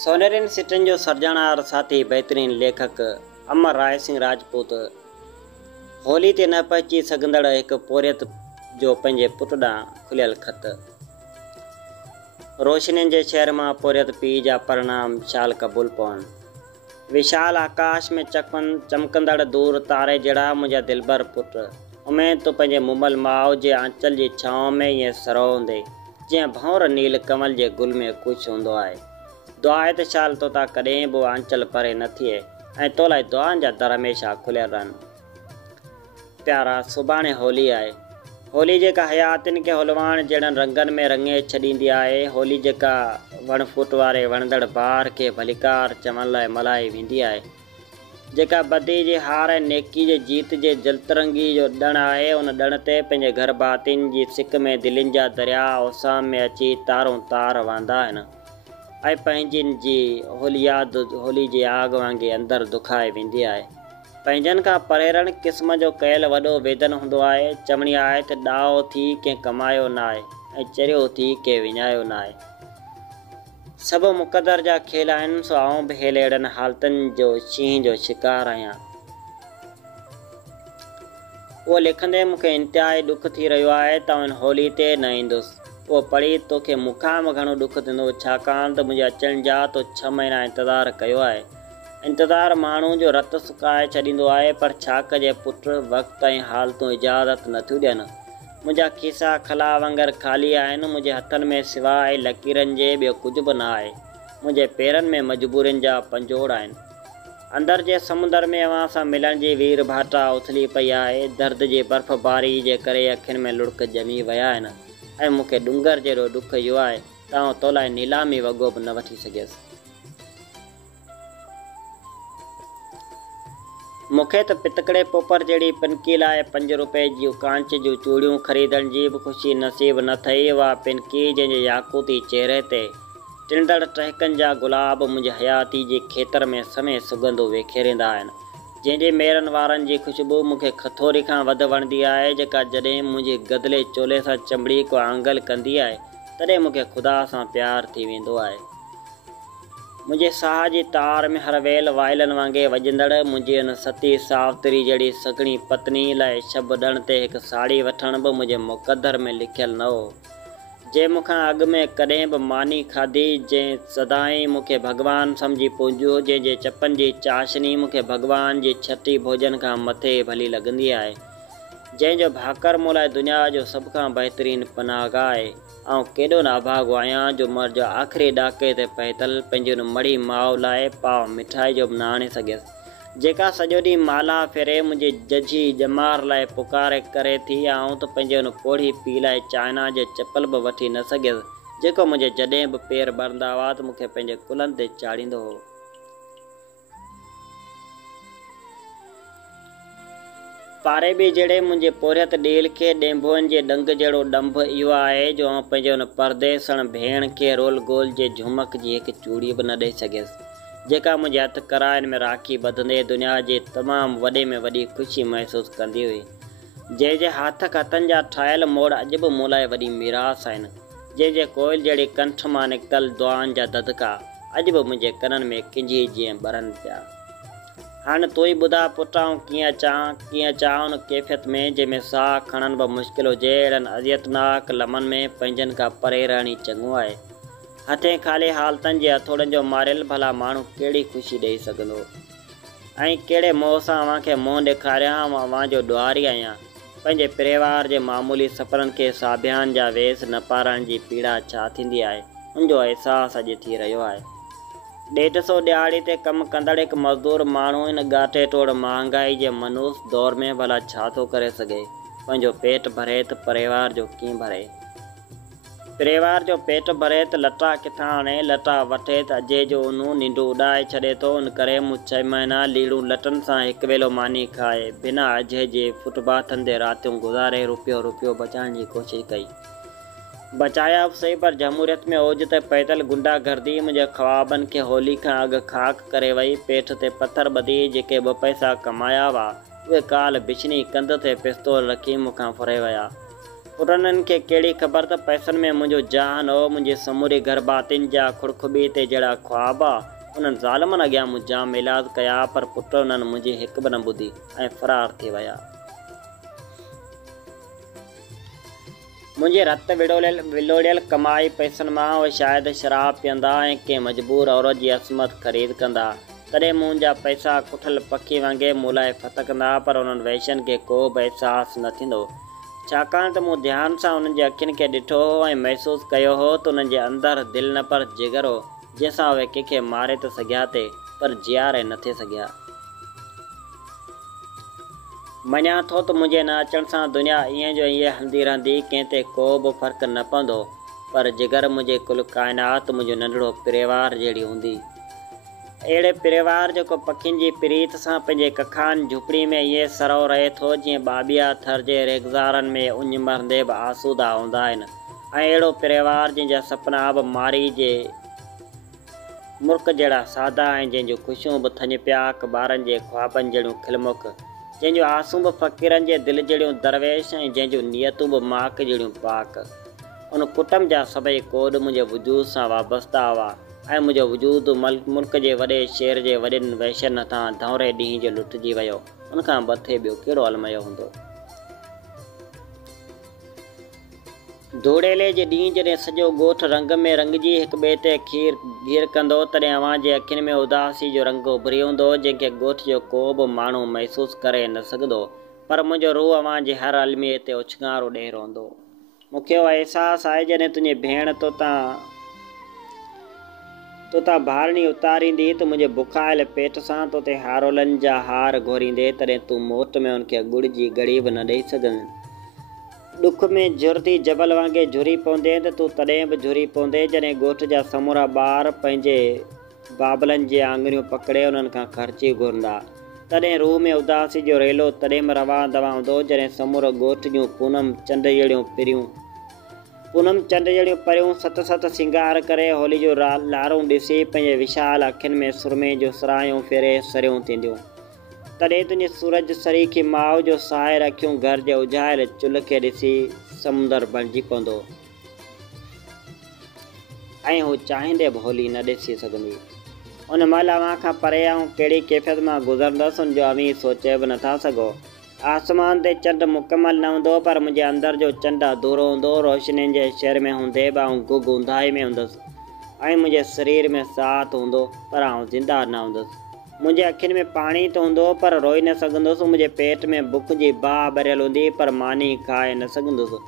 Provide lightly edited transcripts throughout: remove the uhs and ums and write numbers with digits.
सोनेरिन सिटन जो सर्जणार साथी बेहतरीन लेखक अमर राय सिंह राजपूत होली ते न पहुची सघंदड़ एक पोरियत जो पंहिंजे पुट ॾांहुं खुलियल खत। रोशनियुनि जे शहर मां पोरियत पीउ जा परिणाम शाल क़बूल पवनि। विशाल आकाश में चमकंदड़ दूर तारे जहिड़ा मुंहिंजा दिलबर पुट, उमेद तूं पंहिंजे मुमल माउ जे आंचल जी छांव में ईअं सरो हूंदे जीअं भंवर नील कमल जे गुल में ख़ुश हूंदो आहे। दुआ आहे त शाल तोता कॾहिं बि आंचल परे न थिए ऐं तो लाइ दुआनि जा दर हमेशह खुलियल रहनि। प्यारा, सुभाणे होली आहे। होली जेका हयातिन खे हुलवाण जहिड़नि रंगनि में रंगे छॾींदी आहे। होली जेका वण फूट वारे वणंदड़ बहार खे भलीकार चवण लाइ मल्हाई वेंदी आहे। जेका बदी जी हार ऐं नेकी जे जीत जे जलतरंगी जो ॾण आहे। उन ॾण ते पंहिंजे घर भातियुनि जी सिक में दिलनि जा दरिया ओसाम में अची तारों तार वहंदा आहिनि ऐं पंहिंजनि जी होलियाद होली जी आग वांगुरु अंदरि दुखाए वेंदी आहे। पंहिंजनि खां परेरण क़िस्म जो कयल वॾो वेदन हूंदो आहे। चवणी आहे त ॾाहो थी कंहिं कमायो न आहे ऐं चरियो थी कंहिं विञायो न आहे। सभु मुक़दर जा खेल आहिनि, सो आऊं बि हेल अहिड़नि हालतुनि जो शींहं जो शिकार आहियां। उहो लिखंदे मूंखे इंतिहाई ॾुख थी रहियो आहे त आउं होली ते न ईंदुसि। उहो पढ़ी तोखे मूंखां बि घणो ॾुख थींदो, छाकाणि त मुंहिंजे अचण जा तो 6 महीना इंतज़ारु कयो आहे। इंतज़ारु माण्हू जो रतु सुकाए छॾींदो आहे, पर छा कजे पुट, वक़्तु ऐं हालतूं इजाज़त नथियूं ॾियनि। मुंहिंजा खीसा खला वांगुरु ख़ाली आहिनि। मुंहिंजे हथनि में सवाइ लकीरनि जे ॿियो कुझु बि न आहे। मुंहिंजे पेरनि में मजबूरियुनि जा पंजोड़ आहिनि। अंदरि जे समुंड में अव्हां सां मिलण जी वीर भाटा उथली पई आहे। दर्द जी बर्फ़बारी जे करे अखियुनि में लुड़क ॼमी विया आहिनि ऐं मूंखे डुंगर जहिड़ो ॾुख इहो आहे त आउं तो लाइ नीलामी वॻो बि न वठी सघियसि। मूंखे त पितकड़े पोपर जहिड़ी पिनकी लाइ 5 रुपए जूं कांच जूं चूड़ियूं ख़रीदण जी बि ख़ुशी नसीब न थई। उहा पिनकी जंहिंजे याकूती चहिरे ते टिणंदड़ टहिकनि जा गुलाब मुंहिंजे हयाती जे खेतर में समय सुगंधो वेखेरींदा आहिनि, जंहिंजे मेरनि वारनि जी ख़ुशबू मूंखे खथोरी खां वधि वणंदी आहे। जेका जॾहिं मुंहिंजे गदिले चोले सां चमड़ी को आंगल कंदी आहे, तॾहिं मूंखे ख़ुदा सां प्यारु थी वेंदो आहे। मुंहिंजे साह जी तार में हर वेल वाइलनि वांगुरु वॼंदड़ मुंहिंजी उन सती सावतरी जहिड़ी सघणी पत्नी लाइ शब ॾण ते हिकु साड़ी वठण बि मुंहिंजे मुक़दर में लिखियलु न हो। जंहिं मूंखां अॻु में कॾहिं बि मानी खाधी, जंहिं सदाईं मूंखे भॻवानु सम्झी पूॼियो, जंहिंजे चपनि जी चाशनी मूंखे भॻवान जी छठी भोजन खां मथे भली लॻंदी आहे, जंहिंजो भाकर मूं लाइ दुनिया जो सभ खां बहितरीनु पनाहगाह आहे। ऐं केॾो न अभागो आहियां जो उमिरि जो आख़िरी ॾाके ते पहुतल पंहिंजी उन मड़ी माउ लाइ पाव मिठाई जो बि न आणे सघियसि, जेका सॼो ॾींहुं माला फेरे मुंहिंजे जझी ॼमार लाइ पुकारे करे थी। आऊं त पंहिंजे उन पोढ़ी पीउ लाइ चाइना जे चपल बि वठी न सघियसि, जेको मुंहिंजे जॾहिं बि पेर ॿरंदा हुआ त मूंखे पंहिंजे कुलनि ते चाढ़ींदो हो। पारे बि जहिड़े मुंहिंजे पोरियत ॾील खे ॾेंभुअनि जे ॾंग जहिड़ो ॾंभ इहो आहे जो आउं पंहिंजे उन परदेसण भेण खे रोल गोल जे झुमक जी हिकु चूड़ी बि न ॾेई सघियसि, जेका मुंहिंजे हथ कराइनि में राखी ॿधंदे दुनिया जे तमामु वॾे में वॾी ख़ुशी महसूसु कंदी हुई। जंहिंजे हथनि जा ठाहियल मोड़ अॼु बि मूं लाइ वॾी मीरास आहिनि, जंहिंजे कोयल जहिड़ी कंठ मां निकितल दुआनि जा ददका अॼु बि मुंहिंजे कननि में किंजी जीअं ॿरनि पिया। हाणे तूं ई ॿुधा पुट, आउं कीअं अचां उन कैफ़ियत में जंहिंमें साह खणनि बि मुश्किल हुजे। अहिड़नि अज़ियतनाक लम्हनि में पंहिंजनि खां परे रहण ई चङो आहे। हथे ख़ाली हालतनि जे हथोड़नि जो मारियल भला माण्हू कहिड़ी ख़ुशी ॾेई सघंदो, ऐं कहिड़े मोह सां अव्हां खे मुंहुं ॾेखारियां। अव्हां जो ॾुआरी आहियां। पंहिंजे परिवार जे मामूली सफ़रनि खे साबियान जा वेस न पारण जी पीड़ा छा थींदी आहे, उनजो अहसासु अॼु थी रहियो आहे। 150 ॾियारी ते कमु कंदड़ हिकु मज़दूर माण्हू इन ॻाटे टोड़ महांगाई जे मनूस दौर में भला छा थो करे सघे। पंहिंजो पेट भरे त परिवार जो कीअं भरे। परिवार जो पेट भरे त लटा किथां आणे। लटा वठे त अॼे जो उनूं निंड उॾाए छॾे थो। उन करे मूं 6 महीना लीड़ू लटनि सां हिकु वेलो मानी खाए बिना अॼे जे फुटपाथनि ते रातियूं गुज़ारे रुपयो बचाइण जी कोशिशि कई। बचाया बि सही, पर जमहूरियत में ओज ते पैदल गुंडागर्दी मुंहिंजे ख्वाबनि खे होली खां अॻु खाक करे वई। पेठ ते पथर ॿधी जेके 2 पैसा कमाया हुआ, उहे काल बिछनी कंध ते पिस्तौल रखी मूंखां फुरे विया। पुटनि खे कहिड़ी ख़बर त पैसनि में मुंहिंजो जहान हो। मुंहिंजे समूरी घर भातियुनि जा खुड़खुबी ते जहिड़ा ख्वाब उन्हनि ज़ालमनि अॻियां मूं जाम इलाज कया, पर पुट उन्हनि मुंहिंजी हिकु बि न ॿुधी ऐं फ़रार थी विया। मुंहिंजे रत विलोड़ियल कमाई पैसनि मां उहे शायदि शराब पीअंदा ऐं कंहिं मजबूर औरत जी असमत ख़रीद कंदा। तॾहिं मुंहिंजा पैसा कुठल पखी वांगुरु मूं लाइ फतकंदा, पर उन्हनि वैश्यनि खे को बि अहसासु न थींदो, छाकाणि त मूं ध्यान सां उन्हनि जे अखियुनि खे ॾिठो हो ऐं महसूसु कयो हो त उन्हनि जे अंदरि दिलि न पर जिगर हो, जंहिंसां उहे कंहिंखे मारे त सघिया थे पर जीआरे न थे सघिया। मञा थो त मुंहिंजे न अचण सां दुनिया ईअं जो ईअं हलंदी रहंदी, कंहिं ते को बि फ़र्क़ु न पवंदो, पर जिगर मुंहिंजे कुल काइनात मुंहिंजो नंढड़ो परिवार जहिड़ी हूंदी। अहिड़े परिवार जेको पखियुनि जी प्रीत सां पंहिंजे कखान झुपड़ी में ईअं सरो रहे थो जीअं बाबिया थर जे रेगज़ारनि में उञ मरंदे बि आसूदा हूंदा आहिनि, ऐं अहिड़ो परिवार जंहिंजा सपना बि मारी जे मुल्क जहिड़ा सादा ऐं जंहिंजूं ख़ुशियूं बि थञ प्याक ॿारनि जे ख्वाबनि जहिड़ियूं खिलमुख, जंहिंजूं आसूं बि फ़क़ीरनि जे दिलि जहिड़ियूं दरवेश ऐं जंहिंजूं नियतूं बि माक जहिड़ियूं पाक। उन कुटुंब जा सभई कोड मुंहिंजे वजूद सां वाबस्ता हुआ ऐं मुंहिंजो वजूद मुल्क जे वॾे शहर जे वॾनि वैश्यनि हथां धौरे ॾींहं जो लुटिजी वियो। उनखां मथे ॿियो कहिड़ो अलमयो हूंदो। धूड़ेले जे ॾींहुं जॾहिं सॼो ॻोठु रंग में रंगजी हिक ॿिए ते घीर कंदो, तॾहिं अव्हां जे अखियुनि में उदासी जो रंग उभरी हूंदो, जंहिंखे ॻोठ जो को बि माण्हू महसूसु करे न सघंदो, पर मुंहिंजो रूह अव्हां जे हर अलमीअ ते उछंगारो ॾेई रहंदो। मूंखे उहो अहसासु आहे जॾहिं तुंहिंजी भेण तोतां भारणी उतारींदी त मुंहिंजे बुखायल पेट सां तोते हारोलनि जा हार घोरींदे, तॾहिं तूं मोट में उनखे गुड़ जी गड़ी बि न ॾेई सघंदी। ॾुख में झुरती जबल वांगुरु झुरी पवंदे त तूं तॾहिं बि झुरी पवंदे जॾहिं ॻोठ जा समूरा ॿार पंहिंजे बाबलनि जे आङुरियूं पकिड़े उन्हनि खां ख़र्ची घुरंदा। तॾहिं रूह में उदासी जो रेलो तॾहिं बि रवां दवा हूंदो जॾहिं समूरो ॻोठ जूं पूनम चंड जहिड़ियूं परियूं सत सत सिंगार करे होली जो लारूं ॾिसी पंहिंजे विशाल अखियुनि में सुरमे जो सरायूं फेरे सरियूं थींदियूं। तॾहिं तुंहिंजी सूरज सरीखी माउ जो साए रखियूं घर जे उजायल चुल्ह खे ॾिसी समुंदर बणिजी पवंदो ऐं हू चाहींदे बि होली न ॾिसी सघंदी। उन महिल अव्हां खां परे ऐं कहिड़ी कैफ़ियत मां गुज़रंदसि उनजो अव्हीं सोचे बि नथा सघो। आसमान ते चंडु मुकमल न हूंदो, पर मुंहिंजे अंदरि जो चंडु अधूरो हूंदो। रोशनियुनि जे शहर में हूंदे बि आउं गुग ऊंदाही में हूंदुसि ऐं मुंहिंजे शरीर में साह हूंदो, पर आउं ज़िंदा न हूंदुसि। मुंहिंजे अखियुनि में पाणी त हूंदो, पर रोई न सघंदुसि। मुंहिंजे पेट में बुख जी बाह भरियल हूंदी, पर मानी खाए न सघंदुसि।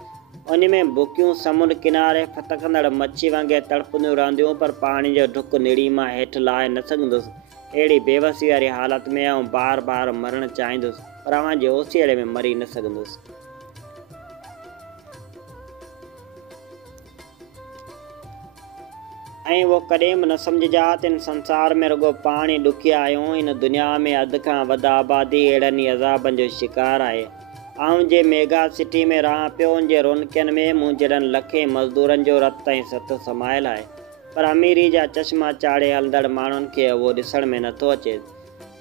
उन में बुकियूं समुंड किनारे फतकंदड़ मच्छी वांगुरु तड़पंदियूं रहंदियूं, पर पाणी जो ढुक निड़ी मां हेठि लाहे न सघंदुसि। अहिड़ी बेवसी वारी हालत में आउं बार बार मरणु चाहींदुसि, पर अव्हां जे ओसीड़े में मरी न सघंदुसि। ऐं उहो कॾहिं बि न सम्झिजा त इन संसार में रुगो पाण ई ॾुखिया आहियूं। इन दुनिया में अध खां वधि आबादी अहिड़नि ई अज़ाबनि जो शिकार आहे। आउं जे मेगा सिटी में रहां पियो, उन जे रोनकियुनि में मूं जहिड़नि लखे मज़दूरनि जो रत ऐं सत समायल आहे, पर अमीरी जा चश्मा चाढ़े हलंदड़ माण्हुनि खे उहो ॾिसण में नथो अचे।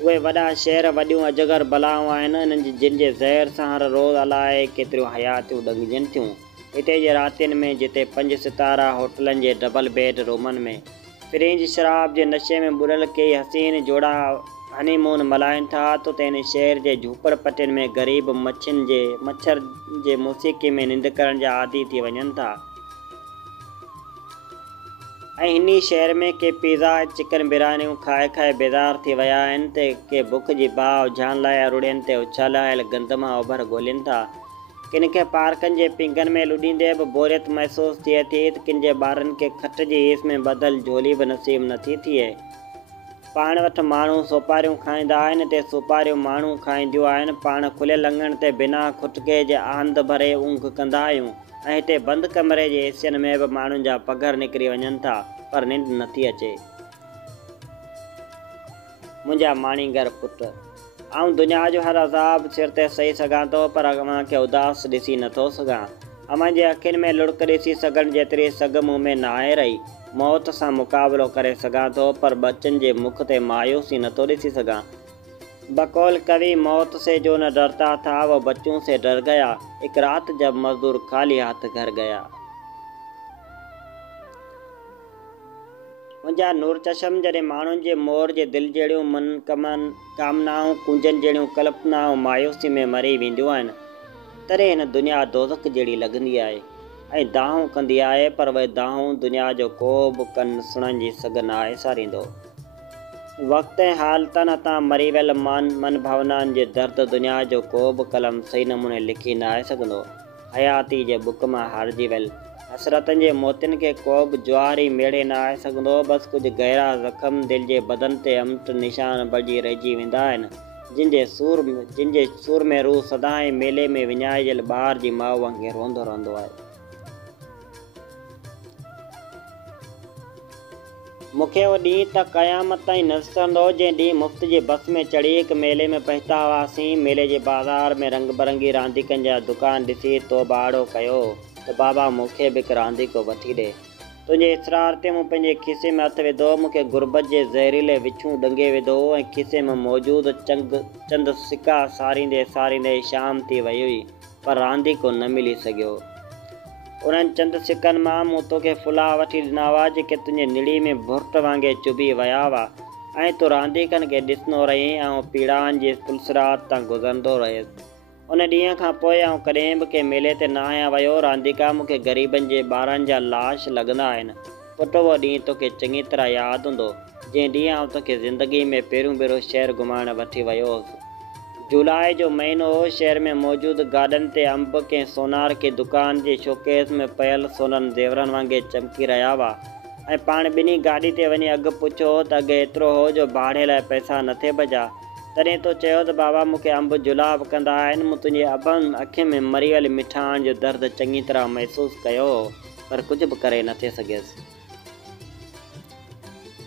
उहे वॾा शहर वॾियूं अजगर बलाऊं आहिनि, इन्हनि जिन जे ज़हर सां हर रोज़ु अलाए केतिरियूं हयातियूं ॾंगिजनि थियूं। हिते जे रातियुनि में जिते 5 सितारा होटलनि जे डबल बेड रूमनि में फ्रिज शराब जे नशे में ॿुॾल कई हसीन जोड़ा हनीमून मल्हाइनि था, तो इन शहर जे झूपड़पटियुनि में ग़रीब मच्छर जे मौसीक़ी में निंड करण जा आदी थी वञनि था। ऐं हिन शहर में के पिज़ा चिकन बिरयानियूं खाए खाए बेज़ार थी विया आहिनि, त के बुख जी बाह उझाइण लाइ रुड़ियुनि ते उछल आयल गंद मां उभर ॻोल्हिनि था। किन खे पार्कनि जे पिंगनि में लुॾींदे बि बोरियत महसूसु थिए थी, त किन जे ॿारनि खे खट जी हीस में बदल झोली बि नसीब नथी थिए। पाण वटि माण्हू सोपारियूं खाईंदा आहिनि, ते सोपारियूं माण्हू खाईंदियूं आहिनि। पाण खुलियल लंघण ते बिना खुटके जे आंध भरे ऊंघ कंदा आहियूं, ऐं हिते बंदि कमरे जे एसियनि में बि माण्हुनि जा पघर निकिरी वञनि था, पर निंड नथी अचे। मुंहिंजा माणीगर पुट, आउं दुनिया जो हर अज़ाब सिर ते सही सघां थो, पर अव्हां खे उदास ॾिसी नथो सघां। अव्हां जे अखियुनि में लुड़क ॾिसी सघण जेतिरी सघ मूं में न आहे रही। मौत सां मुक़ाबिलो करे सघां थो, पर बचनि जे मुख ते मायूसी नथो ॾिसी सघां। बकौल कवि मौत से जो न डरता था वो बच्चों से डर गया। एक रात जब मजदूर खाली हाथ घर गया। मुंहिंजा नूर चशम जॾहिं माण्हुनि जे मोर जे दिलि जहिड़ियूं मन कामनाऊं कुंजनि जहिड़ियूं कल्पनाऊं मायूसी में मरी वेंदियूं आहिनि, तॾहिं हिन दुनिया दोज़ख जहिड़ी लॻंदी आहे ऐं दाहूं कंदी आहे, पर उहे दाहूं दुनिया जो को बि कन सुणण जी सघ न आहे सारींदो। वक़्त ऐं हालतनि तां मरी वियल मन भावनाउनि जे दर्द दुनिया जो को बि कलम सही नमूने लिखी न आहे सघंदो। हयाती जे बुक मां हारजी वियल हसरतनि जे मोतियुनि खे को बि जुआरी मेड़े न आहे सघंदो। बसि कुझु गहरा ज़ख़्म दिलि जे बदन ते अमट निशान बणिजी रहिजी वेंदा आहिनि, जिन जे सुर में रूह सदाईं मेले में विञाइजल ॿार जी माउ वांगुरु रोंदो रहंदो आहे। मूंखे उहो ॾींहुं त क़यामत ताईं न विसरंदो जंहिं ॾींहुं मुफ़्त जे बस में चढ़ी हिकु मेले में पहुता हुआसीं। मेले जे बाज़ार में रंग बिरंगी रांदीकनि जा दुकान ॾिसी तो बाड़ो कयो त बाबा मूंखे बि हिकु रांदीको वठी ॾे। तुंहिंजे इसरार ते मूं पंहिंजे खीसे में हथु विधो। मूंखे गुरबत जे ज़हरीले विछूं डंगे विधो ऐं खीसे में मौजूदु चंद सिका सारींदे शाम थी वई हुई, पर रांदीको न मिली सघियो। उन्हनि चंद सिकनि मां मूं तोखे फुला वठी ॾिना हुआ जेके तुंहिंजे निड़ी में भुर्ट वांगुरु चुभी विया हुआ ऐं तूं रांदीकनि खे ॾिसंदो रहीं ऐं पीड़ाउनि जे पुलसरात तां गुज़रंदो रहियसि। उन ॾींहं खां पोइ आउं कॾहिं बि कंहिं मेले ते न आहियां वियो। रांदीका मूंखे ग़रीबनि जे ॿारनि जा लाश लॻंदा आहिनि। पुटु उहो ॾींहुं तोखे चङी तरह यादि हूंदो जंहिं ॾींहुं आउं तोखे ज़िंदगी में पहिरियों भेरो शहर घुमाइण वठी वियो हुउसि। जुलाई जो महीनो हो। शहर में मौजूदु गार्डन ते अंब कंहिं सोनार के दुकान जे शोकेस में पयल सोननि ज़ेवरनि वांगुरु चमकी रहिया हुआ ऐं पाण ॿिन्ही गाॾी ते वञी अघु पुछियो त अघु एतिरो हो जो भाड़े लाइ पैसा न थे बचा। तॾहिं तो चयो त बाबा मूंखे अंब जुलाब कंदा आहिनि। मूं तुंहिंजे अखियुनि में मरी वियल मिठाण जो दर्द चङी तरह महसूसु कयो, पर कुझु बि करे न थे सघियसि।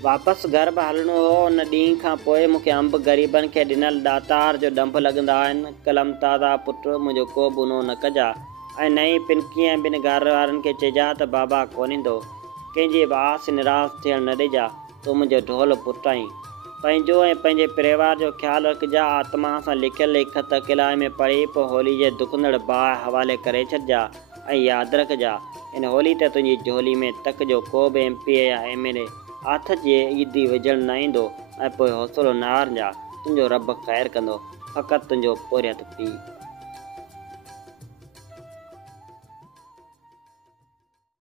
वापसि घर बि हलणो हो। उन ॾींहं खां पोइ मूंखे अंब ग़रीबनि खे ॾिनल ॾातार जो डंभ लॻंदा आहिनि। कलम ताज़ा पुटु मुंहिंजो को बि उनो न कजा ऐं नई पिनकी ऐं ॿिनि घर वारनि खे चइजा त बाबा कोन ईंदो। कंहिंजी बि आस निराश थियणु न ॾिजा। तूं मुंहिंजो ढोल पुटु आहीं। पंहिंजो ऐं पंहिंजे परिवार जो ख़्यालु रखिजा। आत्मा सां लिखियल ई ख़त किलाए में पढ़ी पोइ होली जे दुखंदड़ बाहि हवाले करे छॾिजा ऐं यादि रखिजा इन होली ते तुंहिंजी झोली में तक जो को बि MP या MLA हथ जे ईदी विझणु न ईंदो ऐं पोइ हौसलो न हारजा। तुंहिंजो रब ख़ैरु कंदो। फ़क़ति तुंहिंजो पोरियत पीउ।